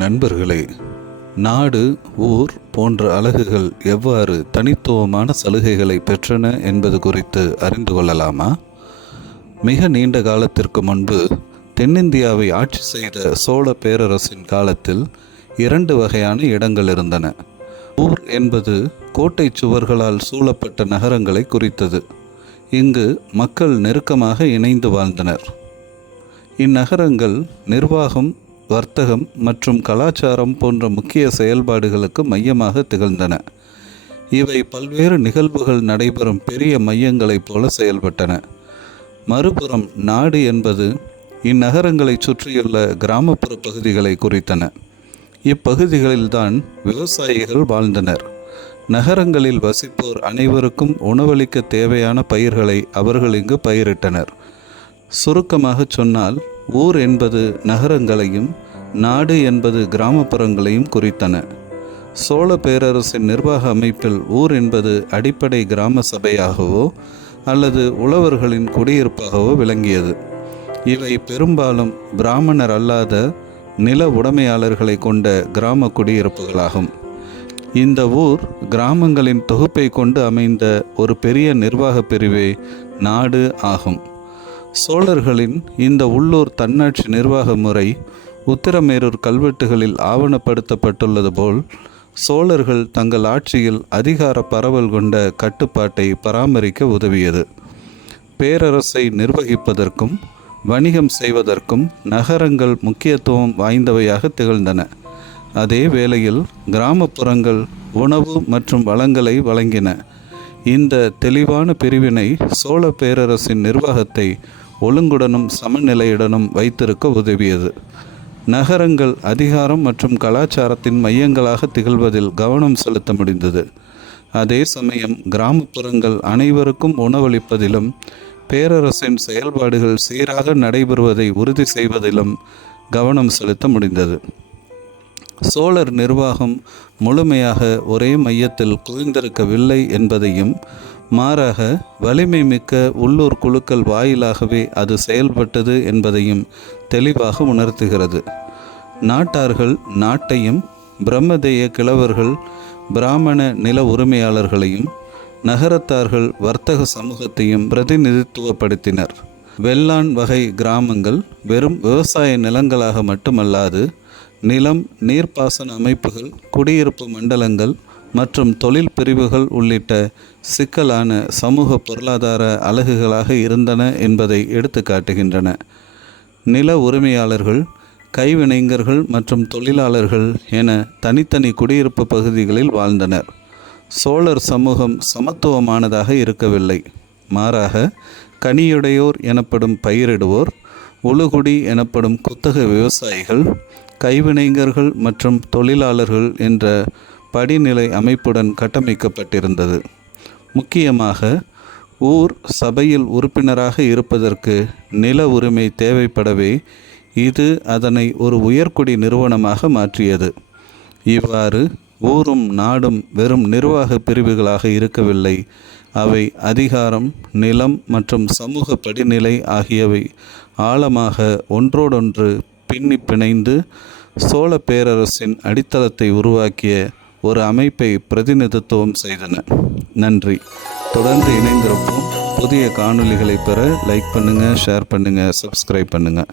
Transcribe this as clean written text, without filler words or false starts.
நண்பர்களே, நாடு, ஊர் போன்ற அலகுகள் எவ்வாறு தனித்துவமான சலுகைகளை பெற்றன என்பது குறித்து அறிந்து கொள்ளலாமா? மிக நீண்ட காலத்திற்கு முன்பு தென்னிந்தியாவை ஆட்சி செய்த சோழ பேரரசின் காலத்தில் 2 வகையான இடங்கள் இருந்தன. ஊர் என்பது கோட்டை சுவர்களால் சூழப்பட்ட நகரங்களை குறித்தது. இங்கு மக்கள் நெருக்கமாக இணைந்து வாழ்ந்தனர். இந்நகரங்கள் நிர்வாகம், வர்த்தகம் மற்றும் கலாச்சாரம் போன்ற முக்கிய செயல்பாடுகளுக்கு மையமாக திகழ்ந்தன. இவை பல்வேறு நிகழ்வுகள் நடைபெறும் பெரிய மையங்களைப் போல செயல்பட்டன. மறுபுறம் நாடு என்பது இந்நகரங்களை சுற்றியுள்ள கிராமப்புற பகுதிகளை குறித்தன. இப்பகுதிகளில்தான் விவசாயிகள் வாழ்ந்தனர். நகரங்களில் வசிப்போர் அனைவருக்கும் உணவளிக்க தேவையான பயிர்களை அவர்கள் இங்கு பயிரிட்டனர். சுருக்கமாக சொன்னால், ஊர் என்பது நகரங்களையும் நாடு என்பது கிராமப்புறங்களையும் குறித்தன. சோழ பேரரசின் நிர்வாக அமைப்பில் ஊர் என்பது அடிப்படை கிராம சபையாகவோ அல்லது உழவர்களின் குடியிருப்பாகவோ விளங்கியது. இவை பெரும்பாலும் பிராமணர் அல்லாத நில உடைமையாளர்களை கொண்ட கிராம குடியிருப்புகளாகும். இந்த ஊர் கிராமங்களின் தொகுப்பை கொண்டு அமைந்த ஒரு பெரிய நிர்வாக பிரிவே நாடு ஆகும். சோழர்களின் இந்த உள்ளூர் தன்னாட்சி நிர்வாக முறை உத்திரமேரூர் கல்வெட்டுகளில் ஆவணப்படுத்தப்பட்டுள்ளது போல் சோழர்கள் தங்கள் ஆட்சியில் அதிகார பரவல் கொண்ட கட்டுப்பாட்டை பராமரிக்க உதவியது. பேரரசை நிர்வகிப்பதற்கும் வணிகம் செய்வதற்கும் நகரங்கள் முக்கியத்துவம் வாய்ந்தவையாக திகழ்ந்தன. அதே வேளையில் கிராமப்புறங்கள் உணவு மற்றும் வளங்களை வழங்கின. இந்த தெளிவான பிரிவினை சோழ பேரரசின் நிர்வாகத்தை ஒழுங்குடனும் சமநிலையுடனும் வைத்திருக்க உதவியது. நகரங்கள் அதிகாரம் மற்றும் கலாச்சாரத்தின் மையங்களாக திகழ்வதில் கவனம் செலுத்த முடிந்தது. அதே சமயம் கிராமப்புறங்கள் அனைவருக்கும் உணவளிப்பதிலும் பேரரசின் செயல்பாடுகள் சீராக நடைபெறுவதை உறுதி செய்வதிலும் கவனம் செலுத்த முடிந்தது. சோழர் நிர்வாகம் முழுமையாக ஒரே மையத்தில் குவிந்திருக்கவில்லை என்பதையும், மாறாக வலிமை மிக்க உள்ளூர் குழுக்கள் வாயிலாகவே அது செயல்பட்டது என்பதையும் தெளிவாக உணர்த்துகிறது. நாட்டார்கள் நாட்டையும், பிரம்மதேய கிழவர்கள் பிராமண நில உரிமையாளர்களையும், நகரத்தார்கள் வர்த்தக சமூகத்தையும் பிரதிநிதித்துவப்படுத்தினர். வெள்ளான் வகை கிராமங்கள் வெறும் விவசாய நிலங்களாக மட்டுமல்லாது நிலம், நீர்ப்பாசன அமைப்புகள், குடியிருப்பு மண்டலங்கள் மற்றும் தொழில் பிரிவுகள் உள்ளிட்ட சிக்கலான சமூக பொருளாதார அலகுகளாக இருந்தன என்பதை எடுத்து காட்டுகின்றன. நில உரிமையாளர்கள், கைவினைஞர்கள் மற்றும் தொழிலாளர்கள் என தனித்தனி குடியிருப்பு பகுதிகளில் வாழ்ந்தனர். சோழர் சமூகம் சமத்துவமானதாக இருக்கவில்லை. மாறாக கனியுடையோர் எனப்படும் பயிரிடுவோர், உழுகுடி எனப்படும் குத்தக விவசாயிகள், கைவினைஞர்கள் மற்றும் தொழிலாளர்கள் என்ற படிநிலை அமைப்புடன் கட்டமைக்கப்பட்டிருந்தது. முக்கியமாக ஊர் சபையில் உறுப்பினராக இருப்பதற்கு நில உரிமை தேவைப்படவே இது அதனை ஒரு உயர்குடி நிறுவனமாக மாற்றியது. இவ்வாறு ஊரும் நாடும் வெறும் நிர்வாக பிரிவுகளாக இருக்கவில்லை. அவை அதிகாரம், நிலம் மற்றும் சமூக படிநிலை ஆகியவை ஆழமாக ஒன்றோடொன்று பின்னி பிணைந்து சோழ பேரரசின் அடித்தளத்தை உருவாக்கிய ஒரு அமைப்பை பிரதிநிதித்துவம் செய்தன. நன்றி. தொடர்ந்து இணைந்திருப்போம். புதிய காணொளிகளை பெற லைக் பண்ணுங்கள், ஷேர் பண்ணுங்கள், சப்ஸ்கிரைப் பண்ணுங்கள்.